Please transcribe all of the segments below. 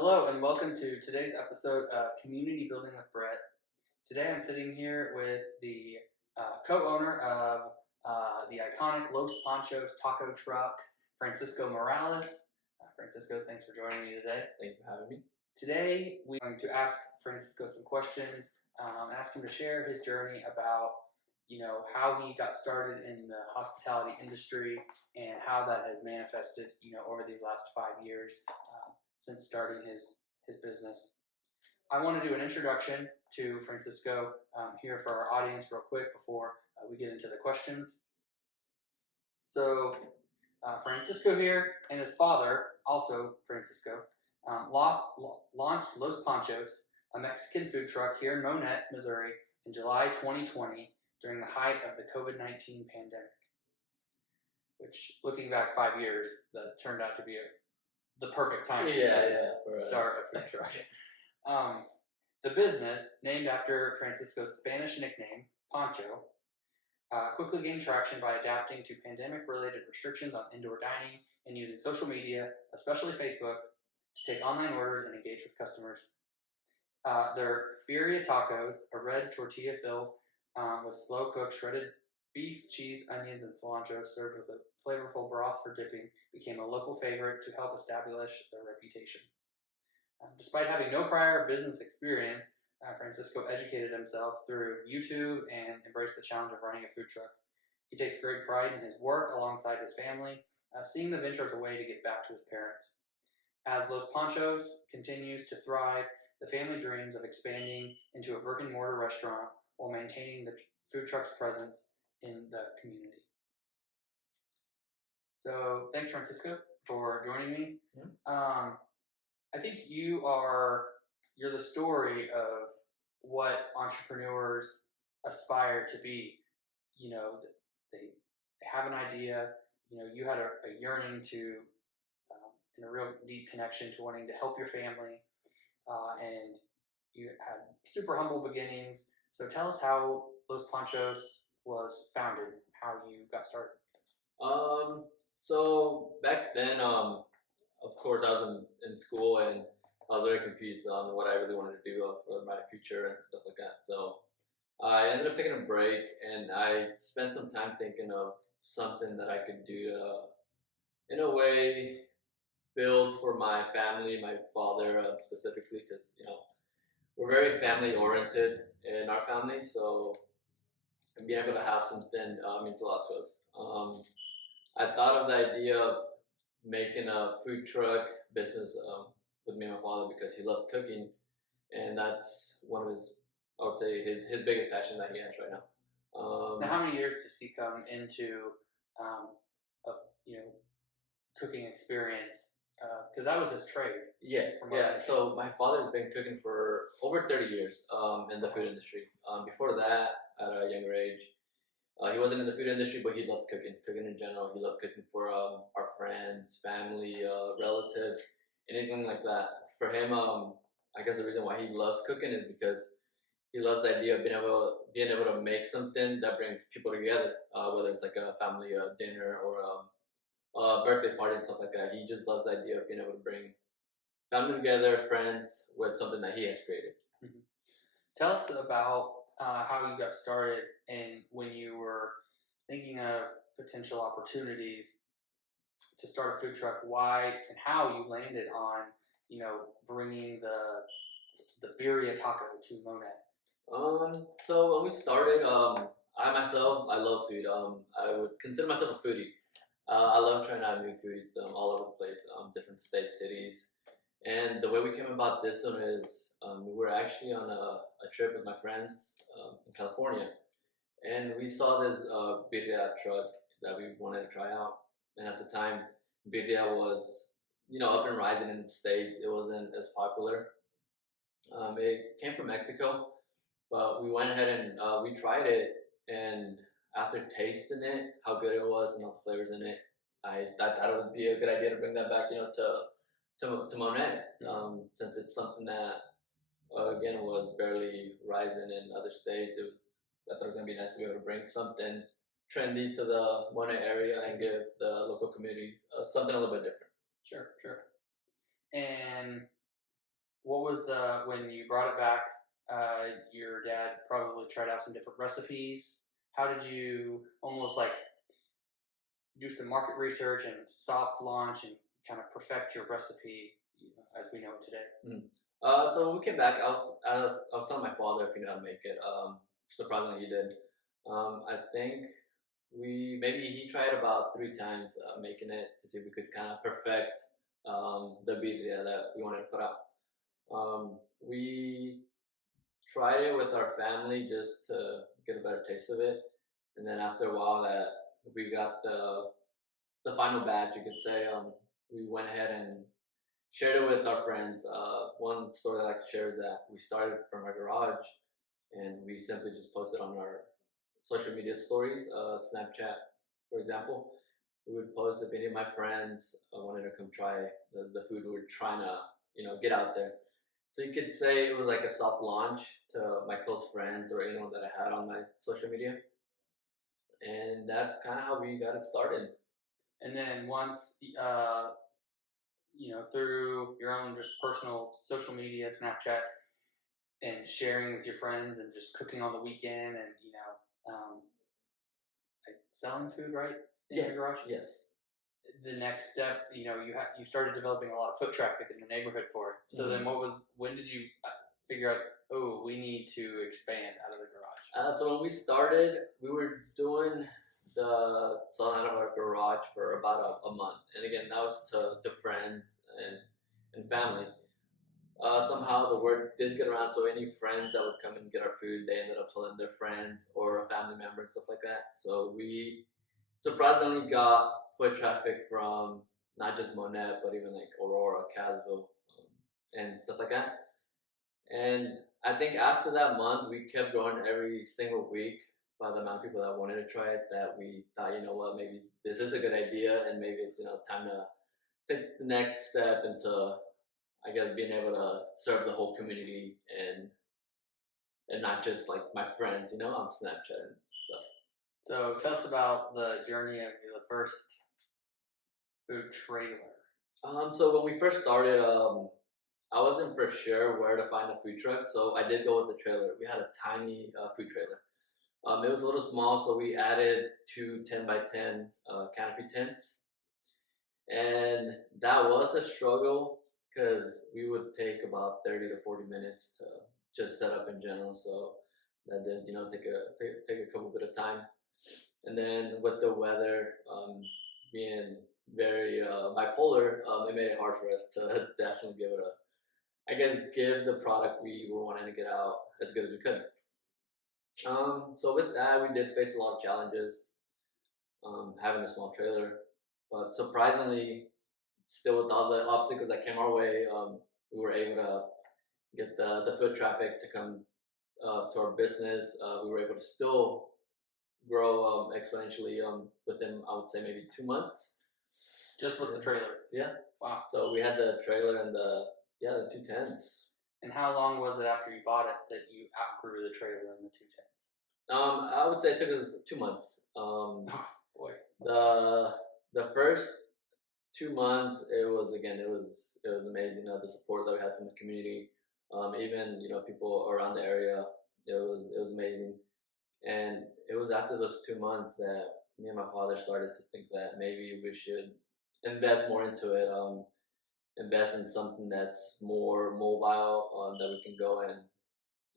Hello and welcome to today's episode of Community Building with Brett. Today I'm sitting here with the co-owner of the iconic Los Panchos taco truck, Francisco Morales. Francisco, thanks for joining me today. Thank you for having me. Today we're going to ask Francisco some questions, ask him to share his journey about how he got started in the hospitality industry and how that has manifested over these last 5 years since starting his business. I want to do an introduction to Francisco here for our audience real quick before we get into the questions. So Francisco here and his father, also Francisco, launched Los Panchos, a Mexican food truck here in Monett, Missouri in July 2020 during the height of the COVID-19 pandemic, which looking back 5 years, that turned out to be the perfect time to start a food truck. The business, named after Francisco's Spanish nickname, Pancho, quickly gained traction by adapting to pandemic-related restrictions on indoor dining and using social media, especially Facebook, to take online orders and engage with customers. Their birria tacos, a red tortilla filled with slow-cooked shredded beef, cheese, onions, and cilantro served with a flavorful broth for dipping, became a local favorite to help establish their reputation. Despite having no prior business experience, Francisco educated himself through YouTube and embraced the challenge of running a food truck. He takes great pride in his work alongside his family, seeing the venture as a way to give back to his parents. As Los Panchos continues to thrive, the family dreams of expanding into a brick-and-mortar restaurant while maintaining the food truck's presence in the community. So thanks, Francisco, for joining me. Mm-hmm. I think you're the story of what entrepreneurs aspire to be. They have an idea. You had a yearning to, and a real deep connection to wanting to help your family, and you had super humble beginnings. So tell us how Los Panchos was founded, how you got started. So back then, of course, I was in school and I was very confused on what I really wanted to do for my future and stuff like that. So I ended up taking a break and I spent some time thinking of something that I could do to, in a way, build for my family, my father specifically, because we're very family oriented in our family. So being able to have something means a lot to us. I thought of the idea of making a food truck business with me and my father because he loved cooking, and that's one of his, I would say, his biggest passion that he has right now. Now, how many years does he come into cooking experience? Because that was his trade. Yeah. So my father's been cooking for over 30 years in the food industry. Before that, at a younger age, he wasn't in the food industry, but he loved cooking in general. He loved cooking for our friends, family, relatives, anything like that. For him, I guess the reason why he loves cooking is because he loves the idea of being able to make something that brings people together, whether it's like a family dinner or a birthday party and stuff like that. He just loves the idea of being able to bring family together, friends, with something that he has created. Mm-hmm. Tell us about how you got started and when you were thinking of potential opportunities to start a food truck, why and how you landed on, bringing the birria taco to Monett. So when we started, I myself, I love food. I would consider myself a foodie. I love trying out new foods all over the place, different states, cities. And the way we came about this one is we were actually on a trip with my friends in California, and we saw this birria truck that we wanted to try out. And at the time, birria was up and rising in the States. It wasn't as popular. It came from Mexico, but we went ahead and we tried it. And after tasting it, how good it was and all the flavors in it, I thought it would be a good idea to bring that back, to Monett, since it's something that again was barely rising in other states. I thought it was gonna be nice to be able to bring something trendy to the Monett area and give the local community something a little bit different. Sure. And what was when you brought it back? Your dad probably tried out some different recipes. How did you almost like do some market research and soft launch and kind of perfect your recipe, as we know it today? Mm. So when we came back, I was telling my father if he knew how to make it. Surprisingly, he did. I think maybe he tried about 3 times making it to see if we could kind of perfect the birria that we wanted to put out. We tried it with our family just to get a better taste of it, and then after a while that we got the final batch, you could say, we went ahead and shared it with our friends. One story I like to share is that we started from our garage, and we simply just posted on our social media stories, Snapchat, for example. We would post if any of my friends wanted to come try the food we were trying to, get out there. So you could say it was like a soft launch to my close friends or anyone that I had on my social media. And that's kind of how we got it started. And then once, through your own just personal social media, Snapchat, and sharing with your friends, and just cooking on the weekend, and like selling food, right, in your garage. Yes. The next step, you started developing a lot of foot traffic in the neighborhood for it. So then, when did you figure out? Oh, we need to expand out of the garage. So when we started, we were doing the selling out of our garage for about a month, and again, that was to friends and family. Somehow the word did get around, so any friends that would come and get our food, they ended up telling their friends or a family member and stuff like that. So we surprisingly got foot traffic from not just Monett, but even like Aurora, Casville, and stuff like that. And I think after that month, we kept growing every single week by the amount of people that wanted to try it, that we thought, you know what, maybe this is a good idea, and maybe it's, time to take the next step into, I guess, being able to serve the whole community and not just like my friends, on Snapchat and stuff. So tell us about the journey of the first food trailer. So when we first started, I wasn't for sure where to find a food truck, so I did go with the trailer. We had a tiny food trailer. It was a little small, so we added 2 10 by 10 canopy tents. And that was a struggle because we would take about 30 to 40 minutes to just set up in general. So that did, take a couple bit of time. And then with the weather being very bipolar, it made it hard for us to definitely be able to, I guess, give the product we were wanting to get out as good as we could. So with that, we did face a lot of challenges, having a small trailer, but surprisingly, still with all the obstacles that came our way, we were able to get the foot traffic to come to our business. We were able to still grow exponentially within, I would say, maybe 2 months. Just with the trailer? Yeah. Wow. So we had the trailer and the 2 tents. And how long was it after you bought it that you outgrew the trailer and the 2 tents? I would say it took us 2 months. Oh boy. The first 2 months, it was amazing. The support that we had from the community, even people around the area. It was amazing. And it was after those 2 months that me and my father started to think that maybe we should invest more into it. Invest in something that's more mobile, that we can go and,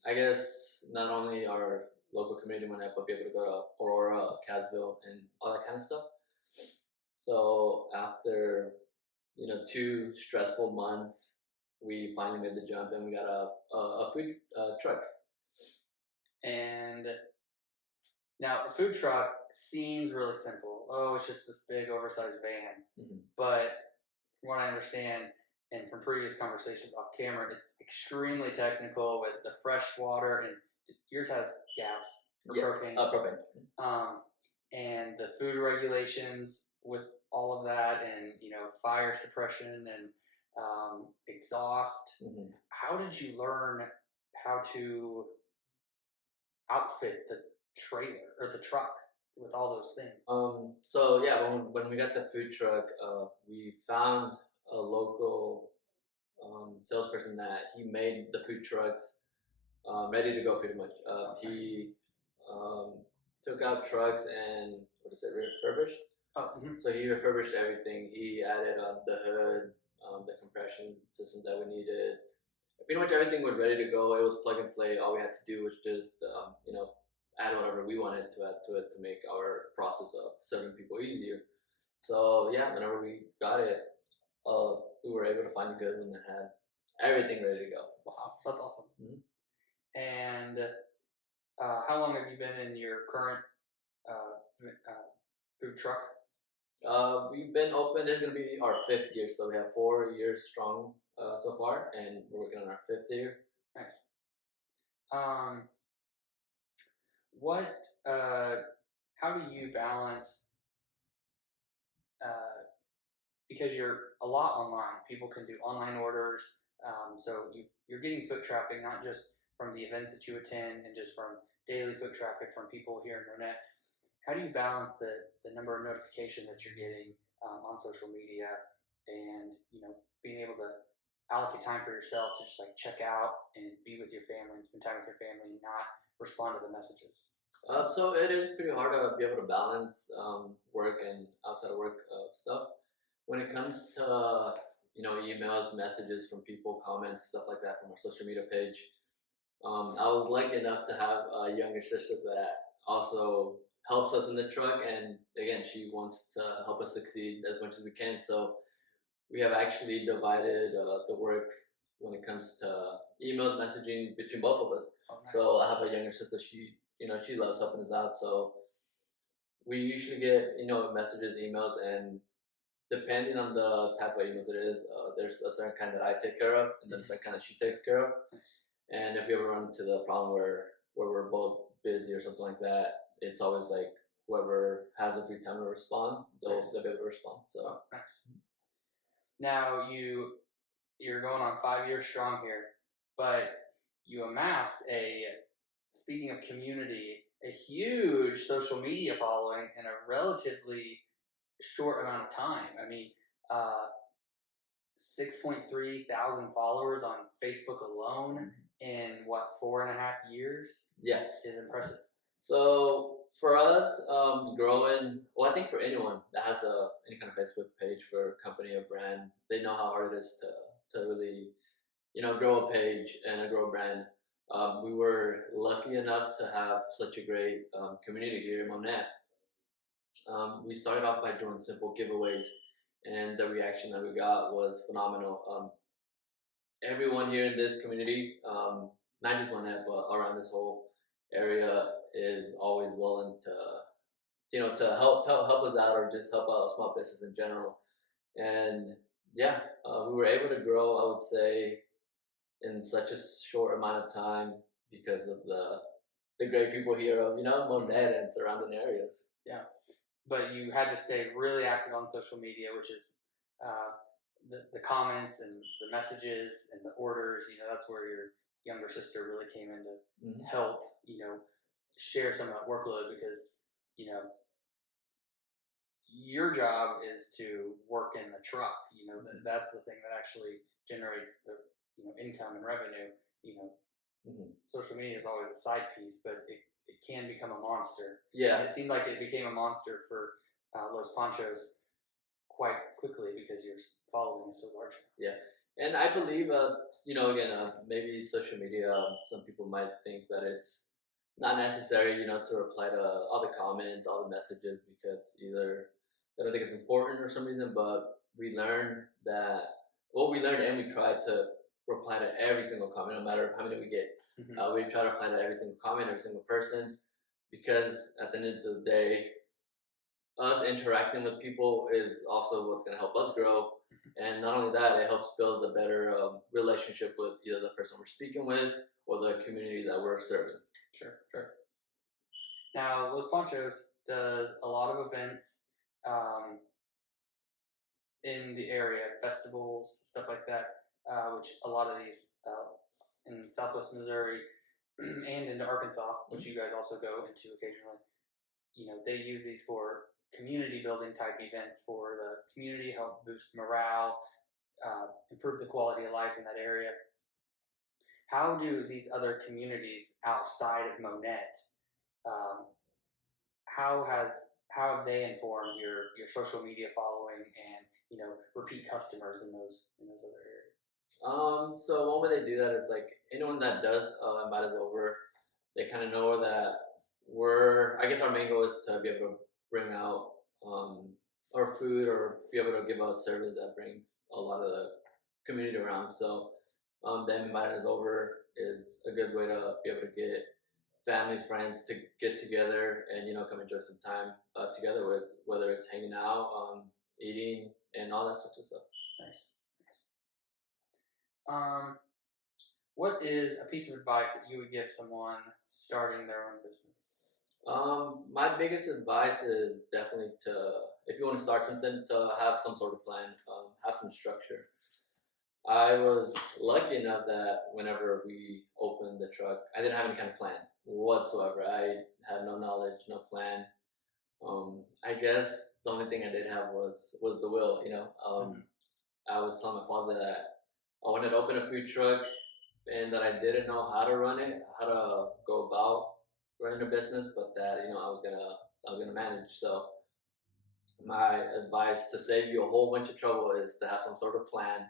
I guess, not only our local community Monett, but be able to go to Aurora, Casville, and all that kind of stuff. So after 2 stressful months, we finally made the jump and we got a food truck. And now the food truck seems really simple. Oh, it's just this big oversized van. Mm-hmm. But from what I understand, and from previous conversations off camera, it's extremely technical with the fresh water, and yours has gas or propane. Propane. And the food regulations with all of that, and fire suppression and exhaust. Mm-hmm. How did you learn how to outfit the trailer or the truck with all those things? So yeah, when we got the food truck, we found a local salesperson that he made the food trucks ready to go pretty much. He took out trucks and what is it, refurbished? So he refurbished everything. He added the hood, the compression system that we needed. Pretty much everything was ready to go. It was plug and play. All we had to do was just add whatever we wanted to add to it to make our process of serving people easier. So yeah, whenever we got it, we were able to find a good one that had everything ready to go. Wow, that's awesome. And how long have you been in your current food truck? We've been open. This is gonna be our 5th year, so we have 4 years strong so far, and we're working on our 5th year. Nice. How do you balance? Because you're a lot online, people can do online orders. So you're getting foot traffic, not just from the events that you attend and just from daily foot traffic from people here in Monett. How do you balance the number of notifications that you're getting on social media and being able to allocate time for yourself to just like check out and be with your family and spend time with your family and not respond to the messages? So it is pretty hard to be able to balance work and outside of work stuff. When it comes to emails, messages from people, comments, stuff like that from our social media page, I was lucky enough to have a younger sister that also helps us in the truck, and again, she wants to help us succeed as much as we can. So we have actually divided the work when it comes to emails, messaging between both of us. Oh, nice. So I have a younger sister. She loves helping us out. So we usually get messages, emails, and depending on the type of emails it is, there's a certain kind that I take care of, and then a certain kind that she takes care of. And if you ever run into the problem where we're both busy or something like that, it's always like whoever has a free time to respond, they'll be able to respond. So nice. Now you're going on 5 years strong here, but you amassed speaking of community, a huge social media following in a relatively short amount of time. I mean, 6.3 thousand followers on Facebook alone in 4.5 years? Yeah, is impressive. So for us, growing, well, I think for anyone that has any kind of Facebook page for a company or brand, they know how hard it is to really, grow a page and grow a brand. We were lucky enough to have such a great community here in Monett. We started off by doing simple giveaways, and the reaction that we got was phenomenal. Everyone here in this community, not just Monett, but around this whole area, is always willing to help us out or just help out a small business in general. And yeah, we were able to grow, I would say, in such a short amount of time because of the great people here of Monett and surrounding areas. Yeah, but you had to stay really active on social media, which is the comments and the messages and the orders. That's where your younger sister really came in to help share some of that workload, because your job is to work in the truck. That's the thing that actually generates the income and revenue. Social media is always a side piece, but it can become a monster. Yeah, and it seemed like it became a monster for Los Panchos quite quickly because your following is so large. Yeah, and I believe again, maybe social media, some people might think that it's not necessary to reply to all the comments, all the messages, because either they don't think it's important or some reason. But we learned and we try to reply to every single comment, no matter how many we get. We try to reply to every single comment, every single person, because at the end of the day, us interacting with people is also what's going to help us grow. And not only that, it helps build a better relationship with either the person we're speaking with or the community that we're serving. Sure. Now, Los Panchos does a lot of events in the area, festivals, stuff like that, which a lot of these in Southwest Missouri and into Arkansas, which you guys also go into occasionally. They use these for community building type events for the community, help boost morale, improve the quality of life in that area. How do these other communities outside of Monett, um, how have they informed your social media following and repeat customers in those other areas? So one way they do that is like anyone that does invite us over, they kind of know that I guess our main goal is to be able to bring out our food or be able to give a service that brings a lot of the community around. So them inviting us over is a good way to be able to get families, friends to get together and come enjoy some time together with whether it's hanging out, eating, and all that sorts of stuff. Nice. What is a piece of advice that you would give someone starting their own business? My biggest advice is definitely if you want to start something, to have some sort of plan, have some structure. I was lucky enough that whenever we opened the truck, I didn't have any kind of plan whatsoever. I had no knowledge, no plan. I guess the only thing I did have was the will. I was telling my father that I wanted to open a food truck and that I didn't know how to run it, how to go about running a business, but that I was gonna manage. So my advice to save you a whole bunch of trouble is to have some sort of plan,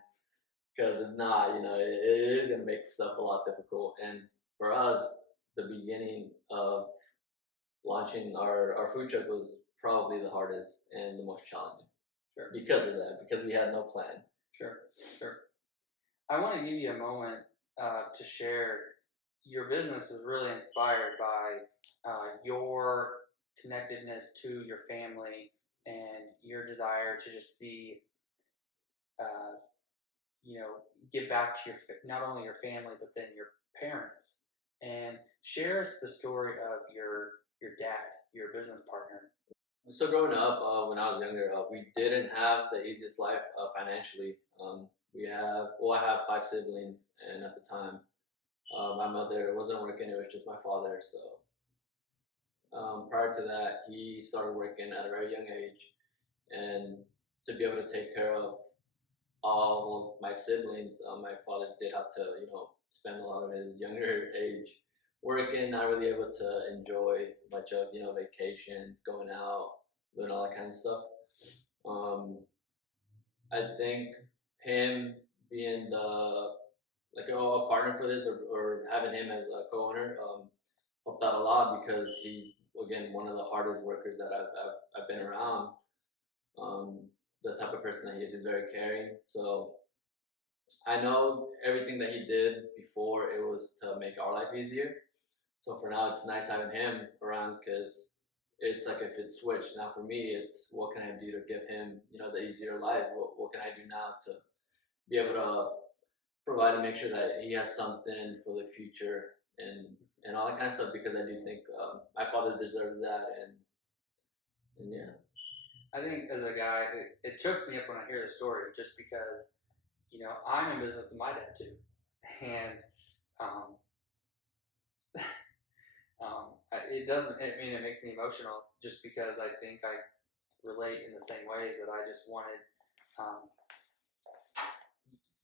because if not, it is gonna make stuff a lot difficult. And for us, the beginning of launching our food truck was probably the hardest and the most challenging. Sure. Because of that, because we had no plan. Sure. I want to give you a moment to share. Your business was really inspired by your connectedness to your family and your desire to just see, uh, give back to not only your family but then your parents. And share us the story of your dad, your business partner. So growing up, when I was younger, we didn't have the easiest life financially. I have five siblings, and at the time, my mother wasn't working; it was just my father. So prior to that, he started working at a very young age, and to be able to take care of all of my siblings, my father did have to, spend a lot of his younger age working, not really able to enjoy much of, vacations, going out, doing all that kind of stuff. Um, I think him being a partner for this, or having him as a co-owner, helped out a lot, because he's again one of the hardest workers that I've been around. Um, the type of person that he is, he's very caring. So I know everything that he did before, it was to make our life easier. So for now, it's nice having him around, because it's like if it switched. Now for me, it's what can I do to give him, the easier life? What can I do now to be able to provide and make sure that he has something for the future, and all that kind of stuff, because I do think my father deserves that, and yeah. I think as a guy, it chokes me up when I hear the story, just because I'm in business with my dad too, and um, it doesn't. I mean, it makes me emotional, just because I think I relate in the same ways that I just wanted um,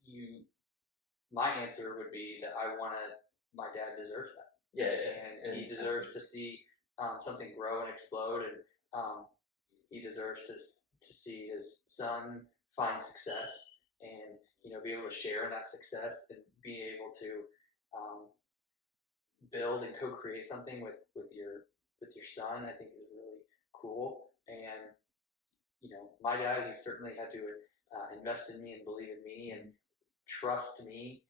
you. My answer would be that my dad deserves that. Yeah, and he deserves to see something grow and explode, and he deserves to see his son find success, and be able to share in that success, and be able to build and co-create something with your son. I think is really cool. And my dad, he certainly had to invest in me and believe in me and trust me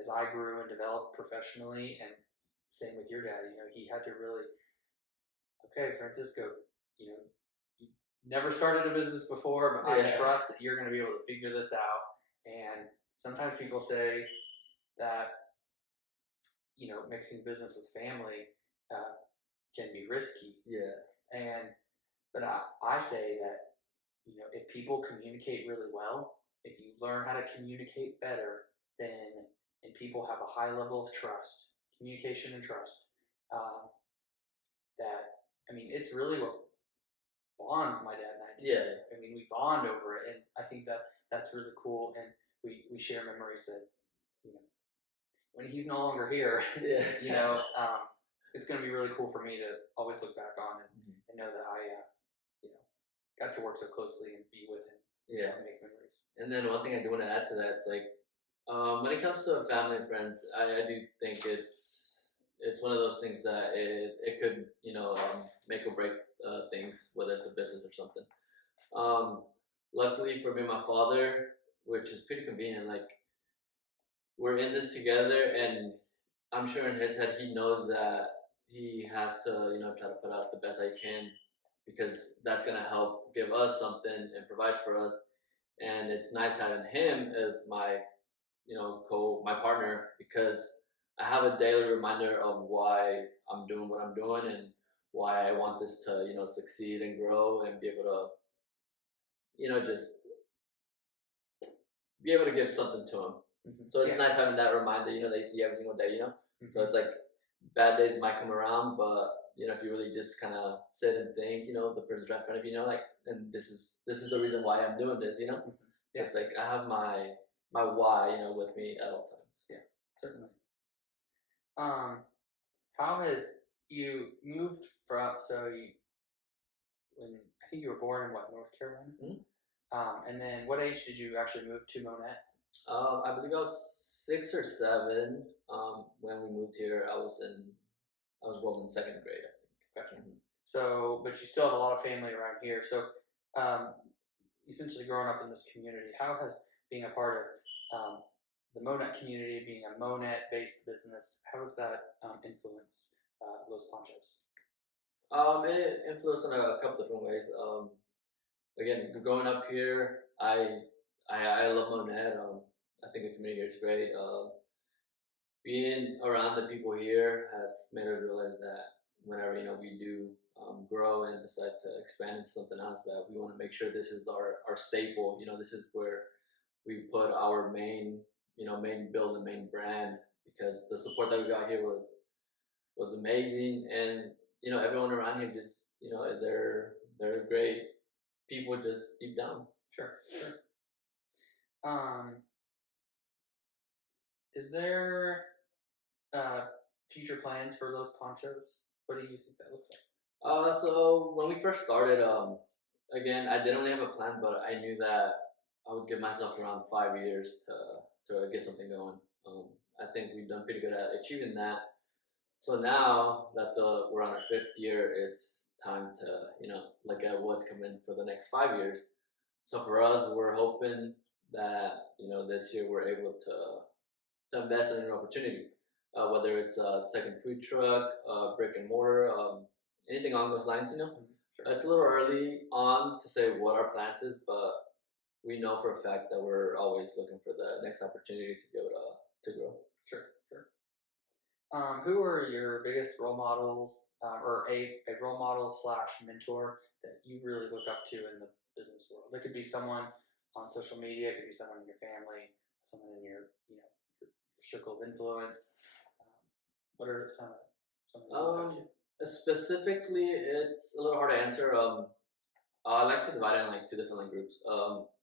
as I grew and developed professionally. And same with your dad. He had to really, okay, Francisco, you never started a business before, but I trust that you're going to be able to figure this out. And sometimes people say that mixing business with family can be risky. Yeah. But I say that if people communicate really well, if you learn how to communicate better, then and people have a high level of trust, communication and trust, that it's really what bonds my dad and I together. Yeah. I mean, we bond over it, and I think that that's really cool, and we share memories that, you know, when he's no longer here, Yeah. it's going to be really cool for me to always look back on and know that I, you know, got to work so closely and be with him. Yeah. And make memories. And then one thing I do want to add to that is like, when it comes to family and friends, I do think it's one of those things that it could make or break things, whether it's a business or something. Luckily for me, my father, which is pretty convenient, like we're in this together, and I'm sure in his head he knows that he has to try to put out the best I can, because that's gonna help give us something and provide for us. And it's nice having him as my my partner, because I have a daily reminder of why I'm doing what I'm doing and why I want this to succeed and grow and be able to just be able to give something to him. So it's nice having that reminder, that you see every single day, So it's like bad days might come around, but if you really just kind of sit and think, the person's right in front of you, like, and this is the reason why I'm doing this, So it's like I have my why, with me at all times. Yeah, certainly. How has you moved from? When I think you were born in North Carolina, and then what age did you actually move to Monett? I believe I was 6 or 7 when we moved here. I was enrolled in second grade, I think. Gotcha. So, but you still have a lot of family around here. So, essentially, growing up in this community, how has being a part of the Monett community, being a Monett-based business, how has that influenced Los Panchos? It influenced in a couple different ways. Again, growing up here, I love Monett. I think the community here is great. Being around the people here has made us realize that whenever we do grow and decide to expand into something else, that we want to make sure this is our staple. This is where we put our main build and main brand, because the support that we got here was amazing, and everyone around here just they're great people just deep down. Sure. Is there future plans for Los Panchos? What do you think that looks like? So when we first started, again, I didn't really have a plan, but I knew that I would give myself around 5 years to get something going. I think we've done pretty good at achieving that. So now that we're on our 5th year, it's time to look at what's coming for the next 5 years. So for us, we're hoping that this year we're able to invest in an opportunity, whether it's a second food truck, brick and mortar, anything along those lines. Sure. It's a little early on to say what our plans is, but we know for a fact that we're always looking for the next opportunity to be able to grow. Sure. Who are your biggest role models, or a role model / mentor that you really look up to in the business world? It could be someone on social media, it could be someone in your family, someone in your your circle of influence. What are some you look up to? Specifically, it's a little hard to answer. I like to divide it in like 2 different groups.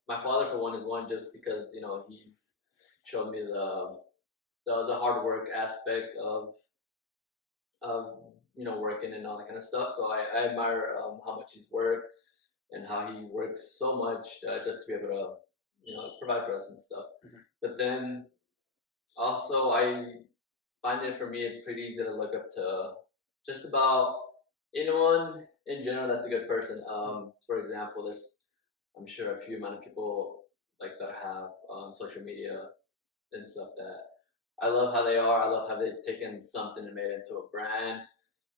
My father, for one, is one, just because he's showed me the hard work aspect of working and all that kind of stuff. So I admire how much he's worked and how he works so much just to be able to provide for us and stuff. But then also I find it, for me, it's pretty easy to look up to just about anyone in general that's a good person. For example, there's, I'm sure, a few amount of people like that have social media and stuff that I love how they are. I love how they've taken something and made it into a brand.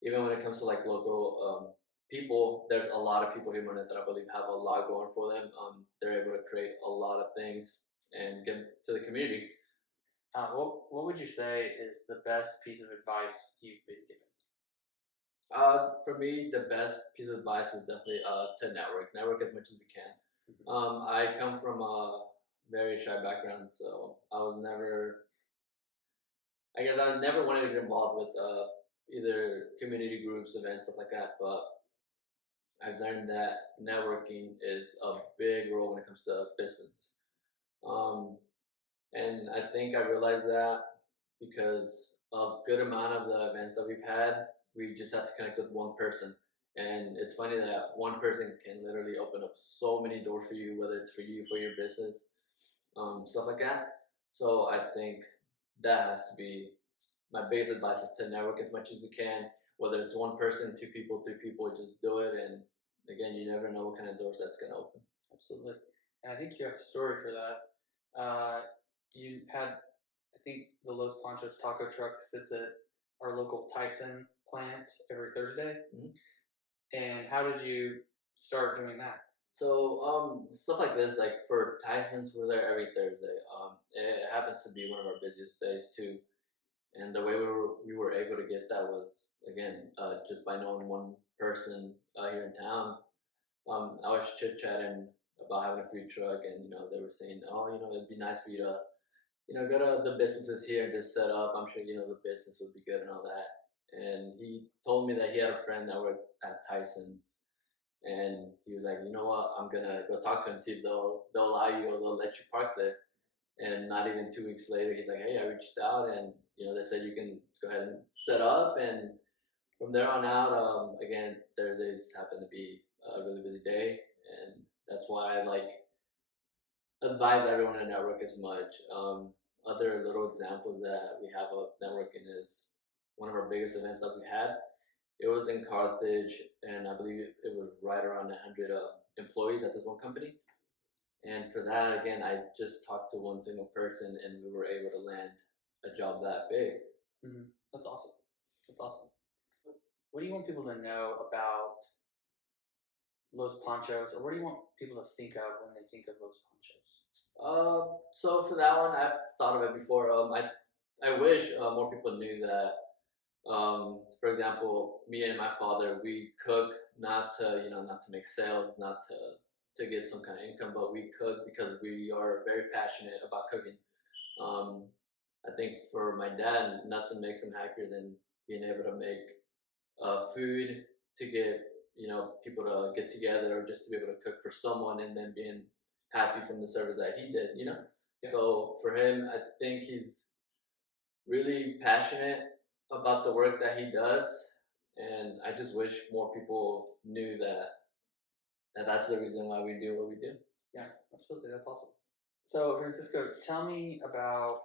Even when it comes to like local people, there's a lot of people here in Monett that I believe have a lot going for them. They're able to create a lot of things and give to the community. What would you say is the best piece of advice you've been given? For me, the best piece of advice is definitely to network as much as we can. I come from a very shy background, so I never wanted to get involved with either community groups, events, stuff like that. But I've learned that networking is a big role when it comes to business. And I think I realized that because a good amount of the events that we've had, we just have to connect with one person. And it's funny that one person can literally open up so many doors for you, whether it's for you, for your business, stuff like that. So I think that has to be my biggest advice is to network as much as you can, whether it's one person, two people, three people, just do it. And again, you never know what kind of doors that's going to open. Absolutely. And I think you have a story for that. You had, I think the Los Panchos taco truck sits at our local Tyson plant every Thursday. And how did you start doing that? So stuff like this, like for Tyson's, we're there every Thursday. It happens to be one of our busiest days too. And the way we were able to get that was again just by knowing one person here in town. I was chit chatting about having a food truck, and they were saying, oh, it'd be nice for you to go to the businesses here and just set up. I'm sure the business would be good and all that. And he told me that he had a friend that worked at Tyson's, and he was like, you know what, I'm gonna go talk to him, see if they'll allow you or they'll let you park there. And not even 2 weeks later, he's like, hey, I reached out, and they said you can go ahead and set up. And from there on out, again, Thursdays happen to be a really busy day, and that's why I advise everyone to network as much. Other little examples that we have of networking is one of our biggest events that we had. It was in Carthage, and I believe it was right around 100 employees at this one company. And for that, again, I just talked to one single person, and we were able to land a job that big. That's awesome. That's awesome. What do you want people to know about Los Panchos, or what do you want people to think of when they think of Los Panchos? So for that one, I've thought of it before. I wish more people knew that. For example, me and my father, we cook not to not to make sales, not to get some kind of income, but we cook because we are very passionate about cooking. Um, I think for my dad, nothing makes him happier than being able to make food to get people to get together, or just to be able to cook for someone and then being happy from the service that he did. Yeah. So for him, I think he's really passionate about the work that he does, and I just wish more people knew that that's the reason why we do what we do. Yeah, absolutely. That's awesome. So, Francisco, tell me about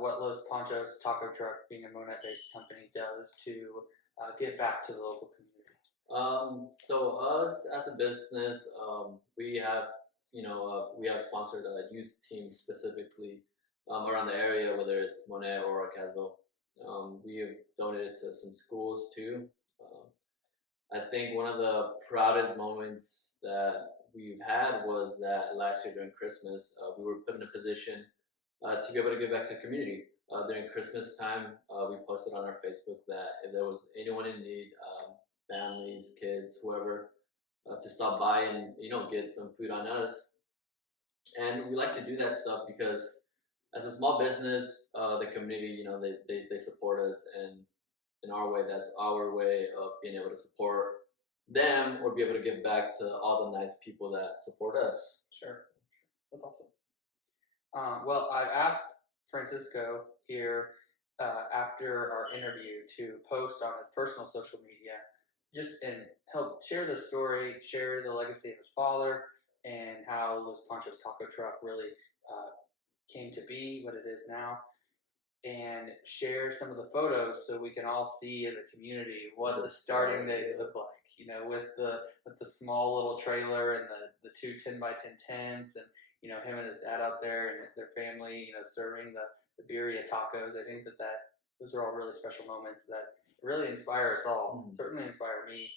what Los Panchos Taco Truck, being a Monett-based company, does to give back to the local community. So us as a business, we have we have sponsored a youth team specifically around the area, whether it's Monett or Casville. We have donated to some schools too. I think one of the proudest moments that we've had was that last year during Christmas, we were put in a position to be able to give back to the community. During Christmas time, we posted on our Facebook that if there was anyone in need, families, kids, whoever, to stop by and get some food on us. And we like to do that stuff because as a small business, the community, they support us, and in our way, that's our way of being able to support them or be able to give back to all the nice people that support us. Sure. That's awesome. Well, I've asked Francisco here after our interview to post on his personal social media, just and help share the story, share the legacy of his father, and how Los Panchos Taco Truck really came to be what it is now, and share some of the photos so we can all see as a community what the starting days look like. With the small little trailer and the two 10x10 tents, and him and his dad out there and their family, serving the birria tacos. I think that those are all really special moments that really inspire us all. Certainly inspire me.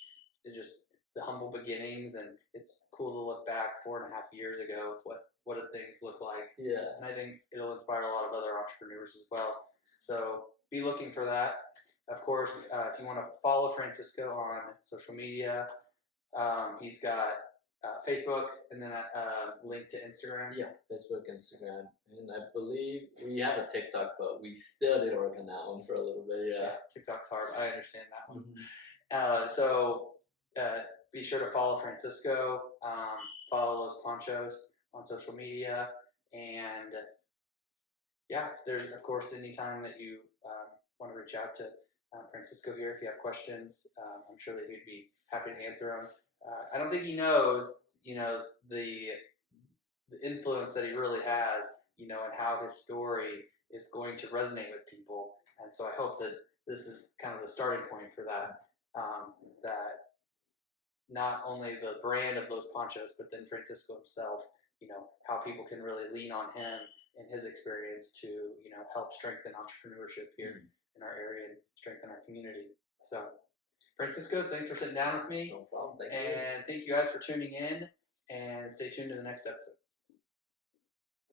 It just the humble beginnings, and it's cool to look back 4.5 years ago with what did things look like. Yeah. And I think it'll inspire a lot of other entrepreneurs as well. So be looking for that. Of course, if you want to follow Francisco on social media, he's got Facebook and then a link to Instagram. Yeah, Facebook, Instagram, and I believe we have a TikTok, but we still need to work on that one for a little bit. Yeah, TikTok's hard. I understand that one. So be sure to follow Francisco, follow Los Panchos on social media, and yeah, if there's, of course, any time that you want to reach out to Francisco here, if you have questions, I'm sure that he'd be happy to answer them. I don't think he knows, the influence that he really has, and how his story is going to resonate with people. And so I hope that this is kind of the starting point for that. That not only the brand of Los Panchos, but then Francisco himself, how people can really lean on him and his experience to, help strengthen entrepreneurship here in our area and strengthen our community. So, Francisco, thanks for sitting down with me. No problem. Thank you. And thank you guys for tuning in, and stay tuned to the next episode.